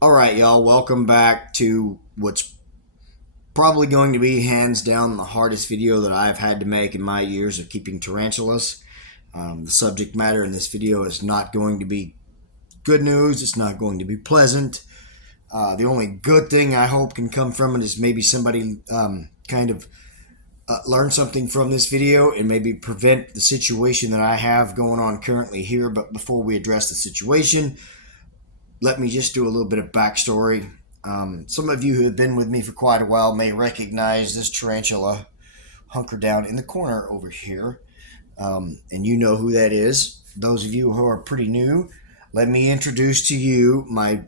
All right, y'all, welcome back to what's probably going to be hands down the hardest video that I've had to make in my years of keeping tarantulas. The subject matter in this video is not going to be good news, it's not going to be pleasant. The only good thing I hope can come from it is maybe somebody kind of learn something from this video and maybe prevent the situation that I have going on currently here. But before we address the situation, let me just do a little bit of backstory. Some of you who have been with me for quite a while may recognize this tarantula hunkered down in the corner over here. And you know who that is. Those of you who are pretty new, let me introduce to you my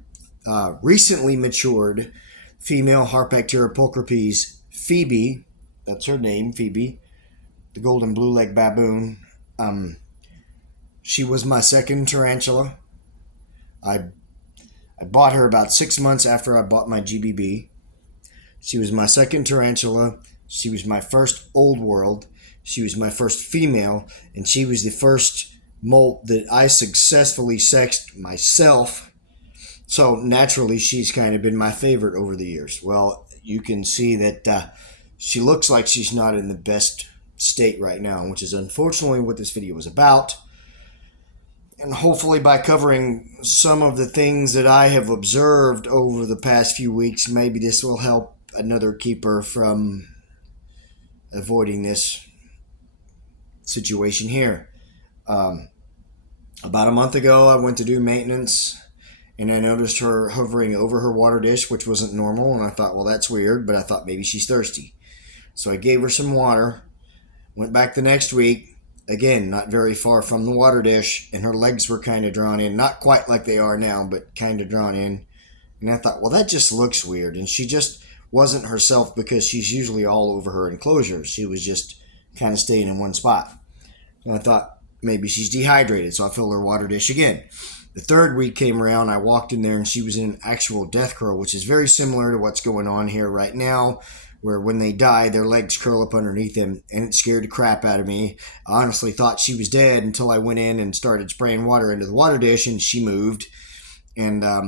recently matured female Harpactira pulchripes, Phoebe. That's her name, Phoebe, the golden blue leg baboon. She was my second tarantula. I I bought her about 6 months after I bought my GBB. She was my second tarantula. She was my first old world. She was my first female, and she was the first molt that I successfully sexed myself. So naturally, she's kind of been my favorite over the years. Well, you can see that she looks like she's not in the best state right now, which is unfortunately what this video is about. And hopefully, by covering some of the things that I have observed over the past few weeks, maybe this will help another keeper from avoiding this situation here. About a month ago, I went to do maintenance and I noticed her hovering over her water dish, which wasn't normal. And I thought, well, that's weird, but I thought maybe she's thirsty. So I gave her some water, went back the next week. Again, not very far from the water dish, and her legs were kind of drawn in. Not quite like they are now, but kind of drawn in. And I thought, well, that just looks weird. And she just wasn't herself because she's usually all over her enclosure. She was just kind of staying in one spot. And I thought, maybe she's dehydrated, so I filled her water dish again. The third week came around, I walked in there, and she was in an actual death curl, which is very similar to what's going on here right now, where when they die, their legs curl up underneath them, and it scared the crap out of me. I honestly thought she was dead until I went in and started spraying water into the water dish, and she moved. And I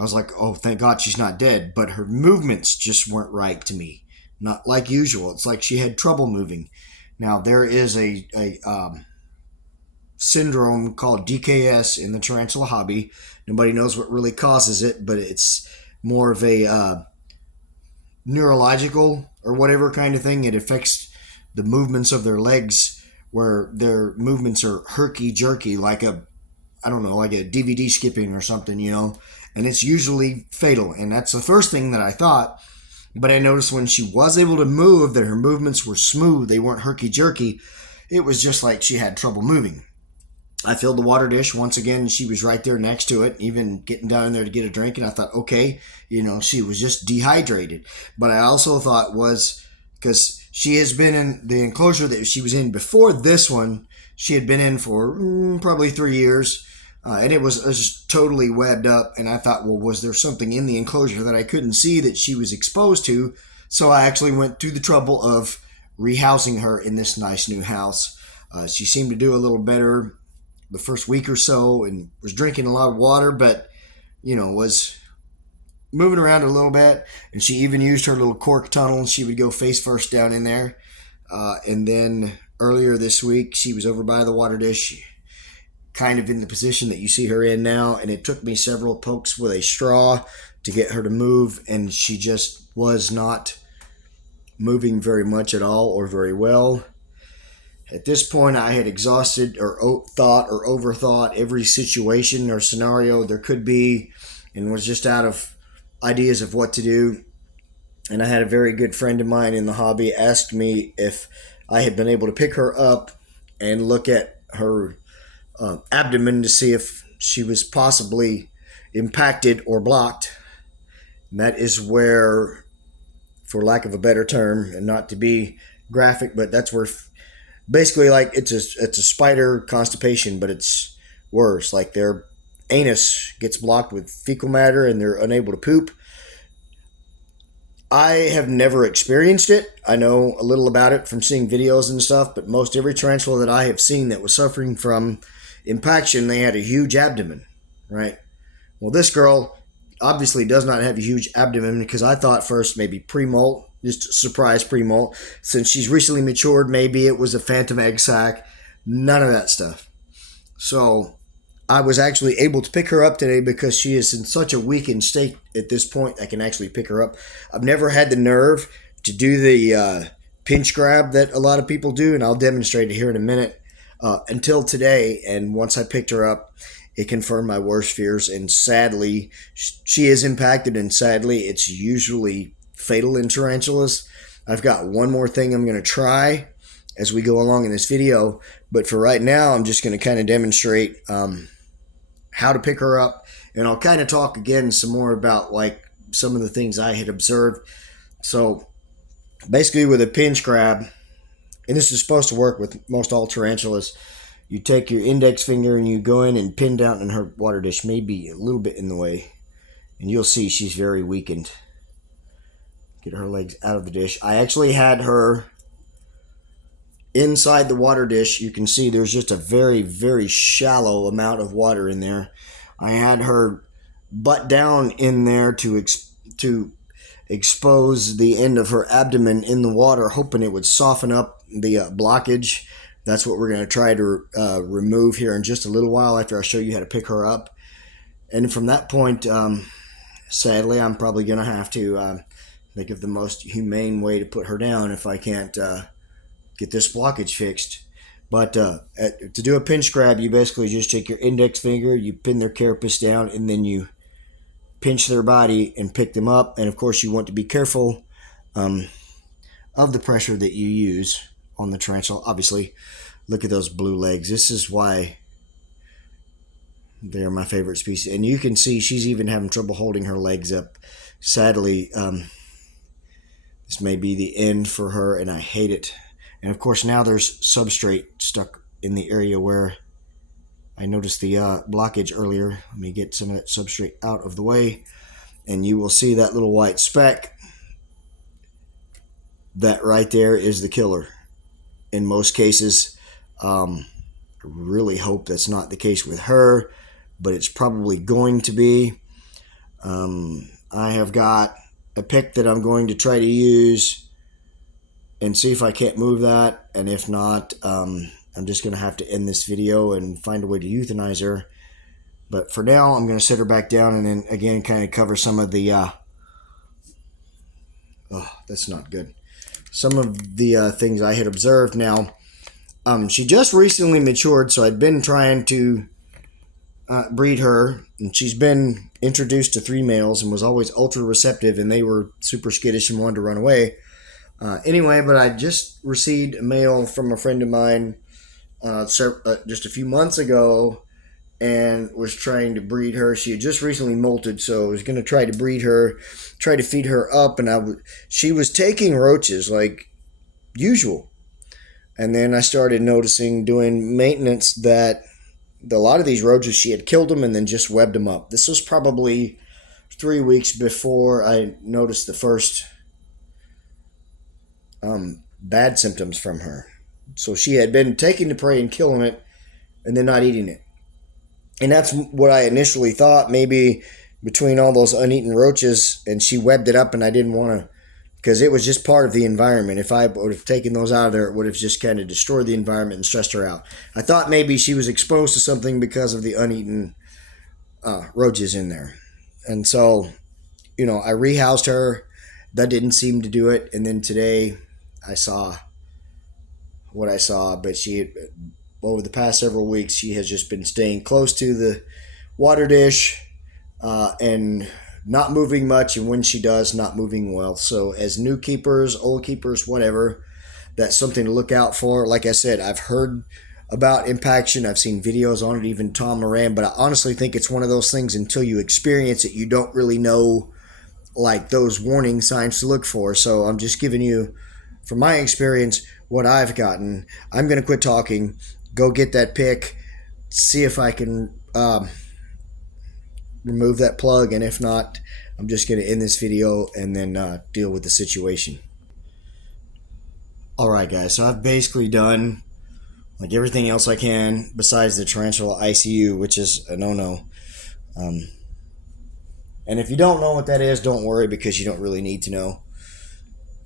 was like, oh, thank God she's not dead. But her movements just weren't right to me. Not like usual. It's like she had trouble moving. Now, there is a syndrome called DKS in the tarantula hobby. Nobody knows what really causes it, but it's more of a neurological or whatever kind of thing. It affects the movements of their legs, where their movements are herky jerky, like I don't know, like a DVD skipping or something, and it's usually fatal. And that's the first thing that I thought. But I noticed when she was able to move that her movements were smooth. They weren't herky jerky. It was just like she had trouble moving. I filled the water dish once again, and she was right there next to it, even getting down in there to get a drink. And I thought, okay, she was just dehydrated. But I also thought was because she has been in the enclosure that she was in before this one, she had been in for probably 3 years. And it was just totally webbed up. And I thought, well, was there something in the enclosure that I couldn't see that she was exposed to? So I actually went through the trouble of rehousing her in this nice new house. She seemed to do a little better the first week or so and was drinking a lot of water, but, was moving around a little bit. And she even used her little cork tunnel, and she would go face first down in there. And then earlier this week, she was over by the water dish, kind of in the position that you see her in now, and it took me several pokes with a straw to get her to move, and she just was not moving very much at all or very well. At this point, I had exhausted or thought or overthought every situation or scenario there could be, and was just out of ideas of what to do. And I had a very good friend of mine in the hobby ask me if I had been able to pick her up and look at her abdomen to see if she was possibly impacted or blocked. And that is where, for lack of a better term, and not to be graphic, but that's where basically like it's a spider constipation, but it's worse. Like their anus gets blocked with fecal matter and they're unable to poop. I have never experienced it. I know a little about it from seeing videos and stuff, but most every tarantula that I have seen that was suffering from impaction, they had a huge abdomen, right? Well, this girl obviously does not have a huge abdomen, because I thought first maybe pre-molt, just a surprise pre-molt. Since she's recently matured, maybe it was a phantom egg sac. None of that stuff. So I was actually able to pick her up today because she is in such a weakened state at this point. I can actually pick her up. I've never had the nerve to do the pinch grab that a lot of people do, and I'll demonstrate it here in a minute. Until today, and once I picked her up, it confirmed my worst fears. And sadly, she is impacted, and sadly, it's usually fatal in tarantulas. I've got one more thing I'm going to try as we go along in this video, but for right now, I'm just going to kind of demonstrate how to pick her up, and I'll kind of talk again some more about like some of the things I had observed. So basically, with a pinch grab, and this is supposed to work with most all tarantulas, you take your index finger and you go in and pin down in her water dish, maybe a little bit in the way, and you'll see she's very weakened. Get her legs out of the dish. I actually had her inside the water dish. You can see there's just a very, very shallow amount of water in there. I had her butt down in there to expose the end of her abdomen in the water, hoping it would soften up the blockage. That's what we're going to try to remove here in just a little while after I show you how to pick her up. And from that point, sadly, I'm probably going to have to think of the most humane way to put her down if I can't get this blockage fixed. But to do a pinch grab, you basically just take your index finger, you pin their carapace down, and then you pinch their body and pick them up. And of course, you want to be careful of the pressure that you use on the tarantula. Obviously, look at those blue legs. This is why they're my favorite species. And you can see she's even having trouble holding her legs up. Sadly, this may be the end for her, and I hate it. And of course, now there's substrate stuck in the area where I noticed the blockage earlier. Let me get some of that substrate out of the way, and you will see that little white speck. That right there is the killer. In most cases, I really hope that's not the case with her, but it's probably going to be. I have got a pick that I'm going to try to use and see if I can't move that, and if not, I'm just going to have to end this video and find a way to euthanize her. But for now, I'm going to set her back down and then again kind of cover some of the oh, that's not good. Some of the things I had observed. Now, she just recently matured, so I'd been trying to breed her, and she's been introduced to 3 males and was always ultra receptive, and they were super skittish and wanted to run away. Anyway, but I just received a male from a friend of mine just a few months ago, and was trying to breed her. She had just recently molted, so I was going to try to breed her, try to feed her up, and she was taking roaches like usual. And then I started noticing doing maintenance that a lot of these roaches, she had killed them and then just webbed them up. This was probably 3 weeks before I noticed the first bad symptoms from her. So she had been taking the prey and killing it and then not eating it. And that's what I initially thought, maybe between all those uneaten roaches, and she webbed it up, and I didn't want to, because it was just part of the environment. If I would have taken those out of there, it would have just kind of destroyed the environment and stressed her out. I thought maybe she was exposed to something because of the uneaten roaches in there. And so, I rehoused her. That didn't seem to do it. And then today I saw what I saw, but over the past several weeks, she has just been staying close to the water dish and not moving much, and when she does, not moving well. So as new keepers, old keepers, whatever, that's something to look out for. Like I said, I've heard about impaction. I've seen videos on it, even Tom Moran, but I honestly think it's one of those things, until you experience it, you don't really know like those warning signs to look for. So I'm just giving you, from my experience, what I've gotten. I'm going to quit talking, go get that pick, see if I can remove that plug, and if not, I'm just going to end this video and then deal with the situation. Alright guys, so I've basically done like everything else I can besides the tarantula ICU, which is a no-no. And if you don't know what that is, don't worry, because you don't really need to know.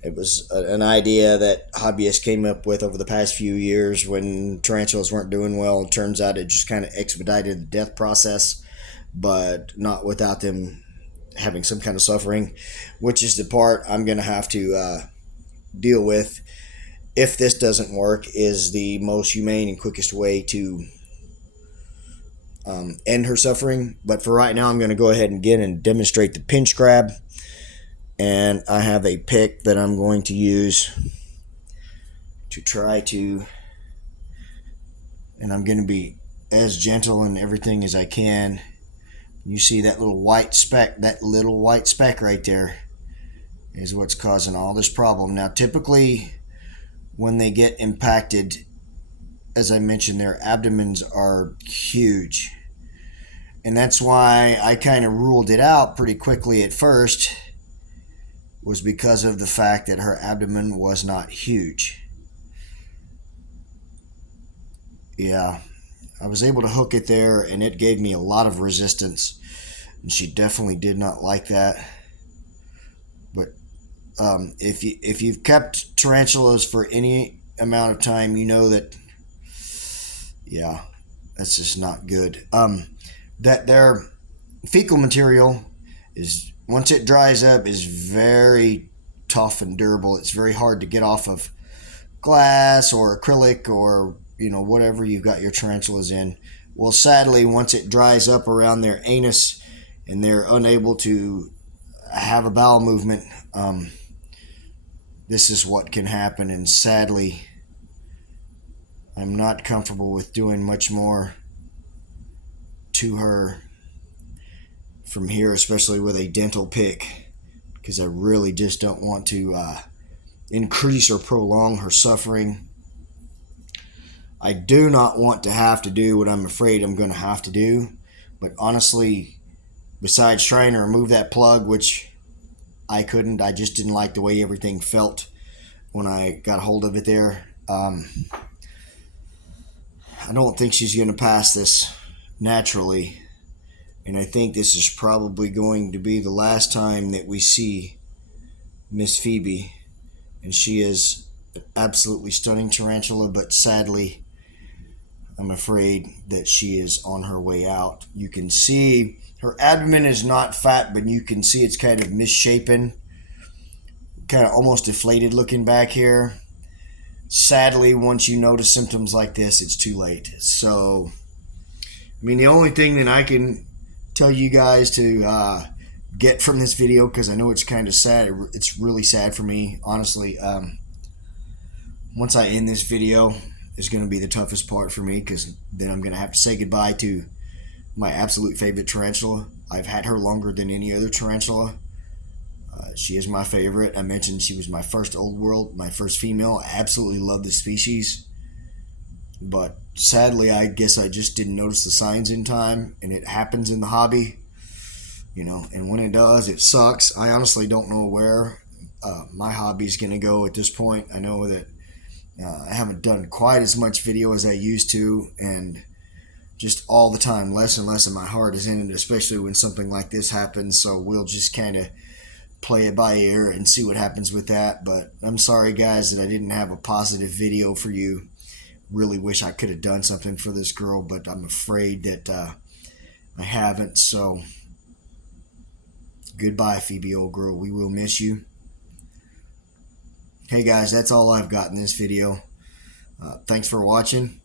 It was an idea that hobbyists came up with over the past few years when tarantulas weren't doing well. It turns out it just kind of expedited the death process, but not without them having some kind of suffering, which is the part I'm going to have to deal with if this doesn't work. Is the most humane and quickest way to end her suffering. But for right now, I'm going to go ahead and get and demonstrate the pinch grab. And I have a pick that I'm going to use to try to, and I'm going to be as gentle and everything as I can. You see that little white speck, right there is what's causing all this problem. Now, typically when they get impacted, as I mentioned, their abdomens are huge. And that's why I kind of ruled it out pretty quickly at first, was because of the fact that her abdomen was not huge. Yeah, I was able to hook it there, and it gave me a lot of resistance, and she definitely did not like that. But if you've kept tarantulas for any amount of time, you know that, yeah, that's just not good. That their fecal material is, once it dries up, is very tough and durable. It's very hard to get off of glass or acrylic or whatever you've got your tarantulas in. Well, sadly, once it dries up around their anus and they're unable to have a bowel movement, this is what can happen. And sadly, I'm not comfortable with doing much more to her from here, especially with a dental pick, because I really just don't want to increase or prolong her suffering. I do not want to have to do what I'm afraid I'm going to have to do. But honestly, besides trying to remove that plug, which I couldn't, I just didn't like the way everything felt when I got a hold of it there. I don't think she's going to pass this naturally. And I think this is probably going to be the last time that we see Miss Phoebe. And she is an absolutely stunning tarantula, but sadly, I'm afraid that she is on her way out. You can see her abdomen is not fat, but you can see it's kind of misshapen, kind of almost deflated looking back here. Sadly, once you notice symptoms like this, it's too late. So, I mean, the only thing that I can tell you guys to get from this video, because I know it's kind of sad, it's really sad for me, honestly. Once I end this video, is going to be the toughest part for me, because then I'm going to have to say goodbye to my absolute favorite tarantula. I've had her longer than any other tarantula. She is my favorite. I mentioned she was my first old world, my first female. I absolutely love the species. But sadly, I guess I just didn't notice the signs in time, and it happens in the hobby. And when it does, it sucks. I honestly don't know where my hobby is going to go at this point. I know that I haven't done quite as much video as I used to, and just all the time, less and less of my heart is in it, especially when something like this happens. So we'll just kind of play it by ear and see what happens with that. But I'm sorry, guys, that I didn't have a positive video for you. Really wish I could have done something for this girl, but I'm afraid that I haven't. So goodbye, Phoebe, old girl. We will miss you. Hey guys, that's all I've got in this video. Thanks for watching.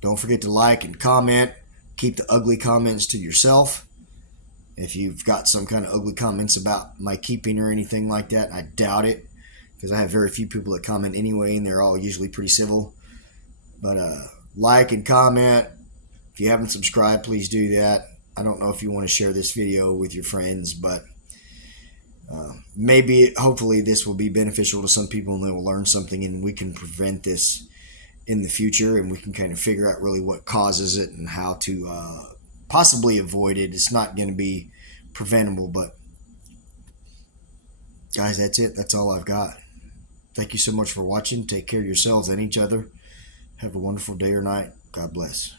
Don't forget to like and comment. Keep the ugly comments to yourself. If you've got some kind of ugly comments about my keeping or anything like that, I doubt it, because I have very few people that comment anyway, and they're all usually pretty civil. But like and comment. If you haven't subscribed, please do that. I don't know if you want to share this video with your friends, but hopefully this will be beneficial to some people, and they will learn something, and we can prevent this in the future, and we can kind of figure out really what causes it and how to possibly avoid it. It's not going to be preventable, but guys, that's it. That's all I've got. Thank you so much for watching. Take care of yourselves and each other. Have a wonderful day or night. God bless.